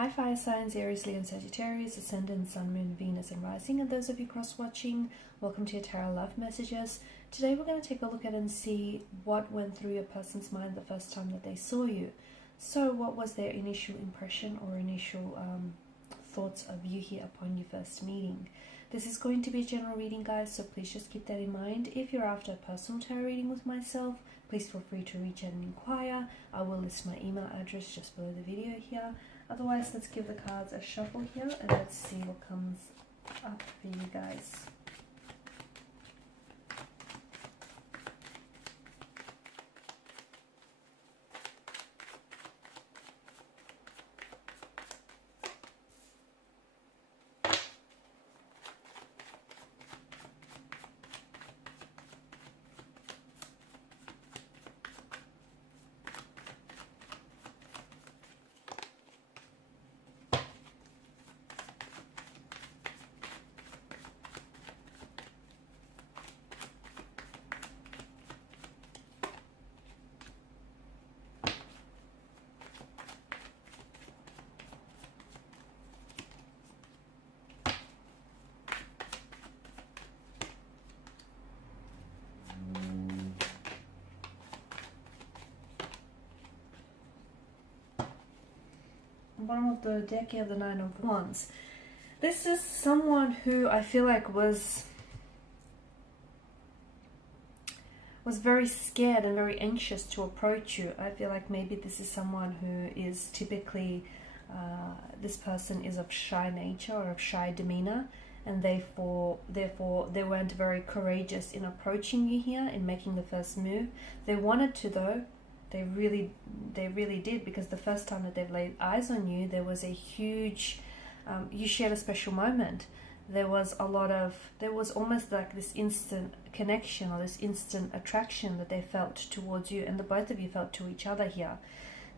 Hi fire signs, Aries, Leo and Sagittarius, Ascendant, Sun, Moon, Venus and Rising, and those of you cross-watching, welcome to your Tarot Love Messages. Today we're going to take a look at and see what went through your person's mind the first time that they saw you. So what was their initial impression or initial thoughts of you here upon your first meeting? This is going to be a general reading, guys, so please just keep that in mind. If you're after a personal tarot reading with myself, please feel free to reach out and inquire. I will list my email address just below the video here. Otherwise, let's give the cards a shuffle here and let's see what comes up for you guys. Bottom of the deck, you have the Nine of Wands. This is someone who I feel like was very scared and very anxious to approach you. I feel like maybe this is someone who is typically, this person is of shy nature or of shy demeanor, and therefore they weren't very courageous in approaching you here, in making the first move. They wanted to though. They really did, because the first time that they've laid eyes on you, there was a huge, you shared a special moment. There was almost like this instant connection or this instant attraction that they felt towards you, and the both of you felt to each other here.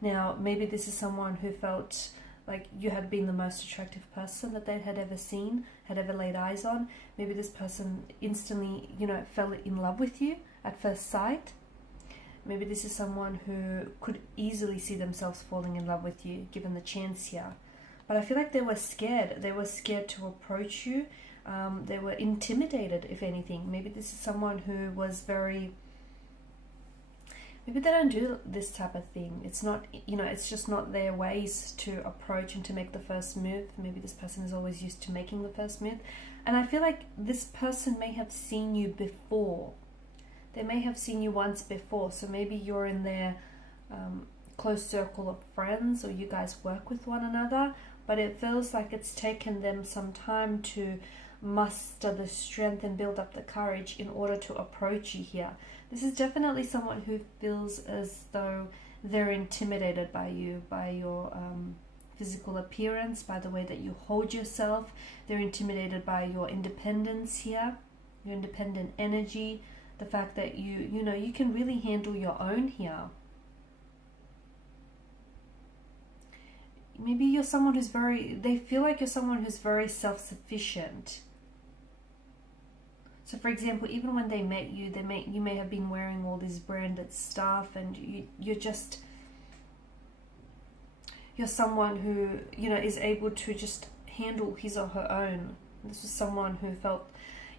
Now, maybe this is someone who felt like you had been the most attractive person that they had ever seen, had ever laid eyes on. Maybe this person instantly, fell in love with you at first sight. Maybe this is someone who could easily see themselves falling in love with you, given the chance here. But I feel like they were scared. They were scared to approach you. They were intimidated, if anything. Maybe this is someone who was very... Maybe they don't do this type of thing. It's not, it's just not their ways to approach and to make the first move. Maybe this person is always used to making the first move. And I feel like this person may have seen you before. They may have seen you once before, so maybe you're in their close circle of friends, or you guys work with one another, but it feels like it's taken them some time to muster the strength and build up the courage in order to approach you here. This is definitely someone who feels as though they're intimidated by you, by your physical appearance, by the way that you hold yourself. They're intimidated by your independence here, your independent energy, the fact that you can really handle your own here. Maybe you're someone who's they feel like you're someone who's very self-sufficient. So for example, even when they met you, you may have been wearing all this branded stuff, and you're someone who, is able to just handle his or her own. This is someone who felt...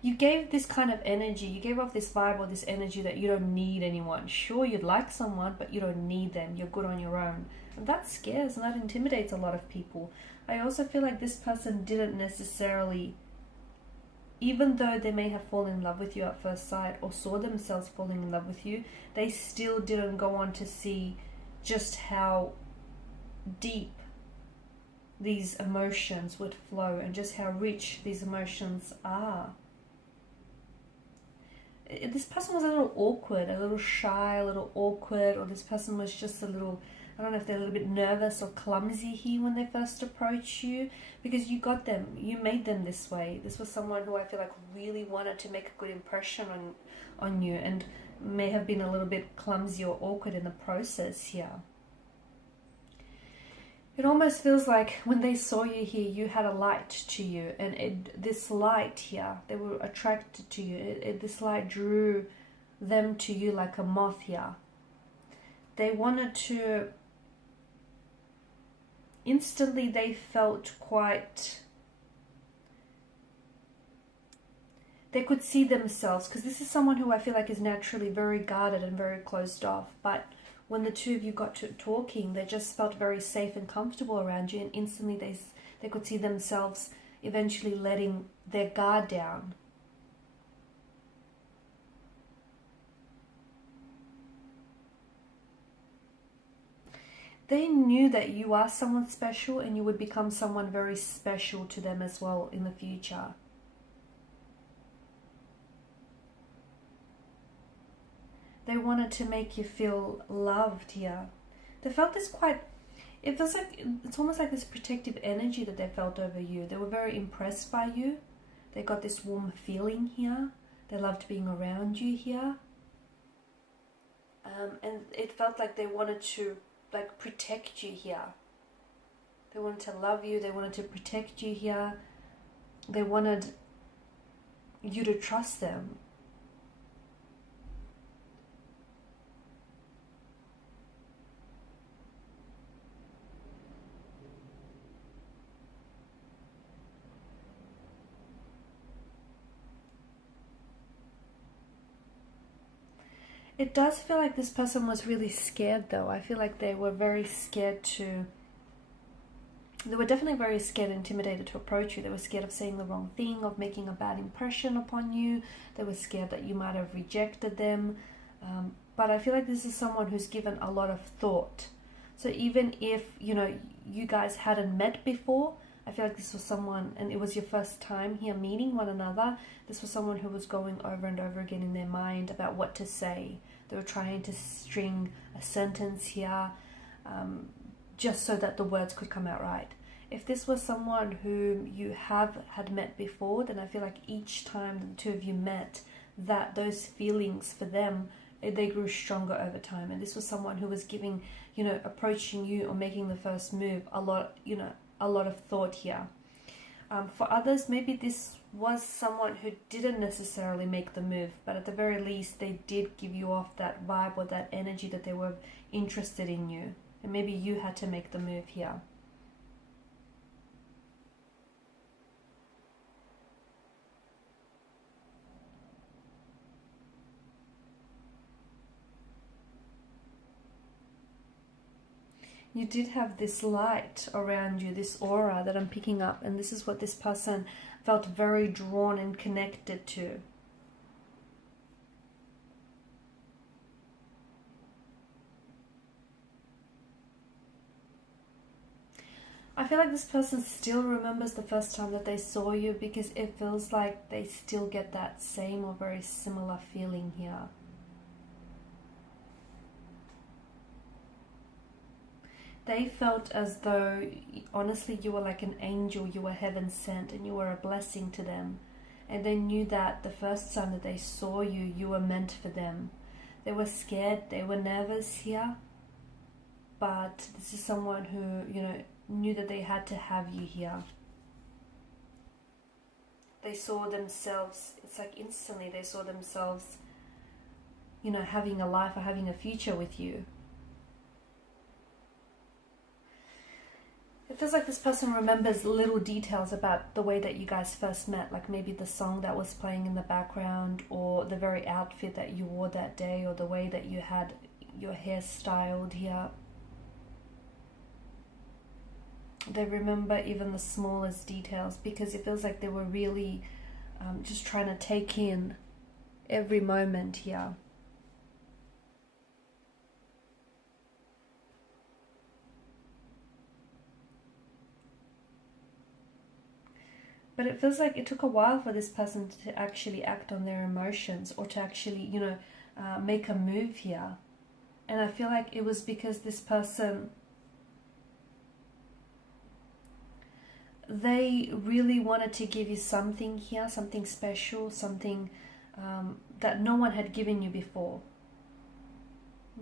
You gave this kind of energy, you gave off this vibe or this energy that you don't need anyone. Sure, you'd like someone, but you don't need them. You're good on your own. And that scares and that intimidates a lot of people. I also feel like this person didn't necessarily, even though they may have fallen in love with you at first sight or saw themselves falling in love with you, they still didn't go on to see just how deep these emotions would flow and just how rich these emotions are. This person was a little awkward, a little shy, a little awkward, or this person was just a little, I don't know if they're a little bit nervous or clumsy here when they first approached you, because you got them, you made them this way. This was someone who I feel like really wanted to make a good impression on you, and may have been a little bit clumsy or awkward in the process here. It almost feels like when they saw you here, you had a light to you, and this light here, they were attracted to you. This light drew them to you like a moth here. They wanted to instantly they felt quite, they could see themselves, because this is someone who I feel like is naturally very guarded and very closed off, but when the two of you got to talking, they just felt very safe and comfortable around you, and instantly they could see themselves eventually letting their guard down. They knew that you are someone special, and you would become someone very special to them as well in the future. They wanted to make you feel loved here. They felt this quite, it feels like, it's almost like this protective energy that they felt over you. They were very impressed by you. They got this warm feeling here. They loved being around you here. And it felt like they wanted to like protect you here. They wanted to love you. They wanted to protect you here. They wanted you to trust them. It does feel like this person was really scared though. I feel like they were very scared to, they were definitely very scared and intimidated to approach you. They were scared of saying the wrong thing, of making a bad impression upon you. They were scared that you might have rejected them. But I feel like this is someone who's given a lot of thought. So even if, you know, you guys hadn't met before, I feel like this was someone, and it was your first time here meeting one another, this was someone who was going over and over again in their mind about what to say. They were trying to string a sentence here, just so that the words could come out right. If this was someone whom you had met before, then I feel like each time the two of you met, that those feelings for them, they grew stronger over time. And this was someone who was giving, you know, approaching you or making the first move a lot, you know, a lot of thought here. For others, maybe this was someone who didn't necessarily make the move, but at the very least they did give you off that vibe or that energy that they were interested in you, and maybe you had to make the move here. You did have this light around you, this aura that I'm picking up, and this is what this person felt very drawn and connected to. I feel like this person still remembers the first time that they saw you, because it feels like they still get that same or very similar feeling here. They felt as though, honestly, you were like an angel, you were heaven sent, and you were a blessing to them. And they knew that the first time that they saw you, you were meant for them. They were scared, they were nervous here, but this is someone who, you know, knew that they had to have you here. They saw themselves, it's like instantly they saw themselves, you know, having a life or having a future with you. It feels like this person remembers little details about the way that you guys first met, like maybe the song that was playing in the background, or the very outfit that you wore that day, or the way that you had your hair styled here. They remember even the smallest details, because it feels like they were really just trying to take in every moment here. But it feels like it took a while for this person to actually act on their emotions, or to actually, you know, make a move here. And I feel like it was because this person, they really wanted to give you something here, something special, something that no one had given you before.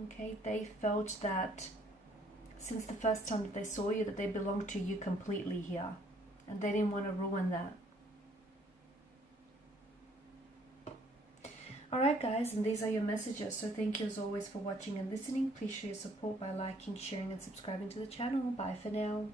Okay, they felt that since the first time that they saw you, that they belonged to you completely here. And they didn't want to ruin that. Alright guys, and these are your messages. So thank you as always for watching and listening. Please show your support by liking, sharing and subscribing to the channel. Bye for now.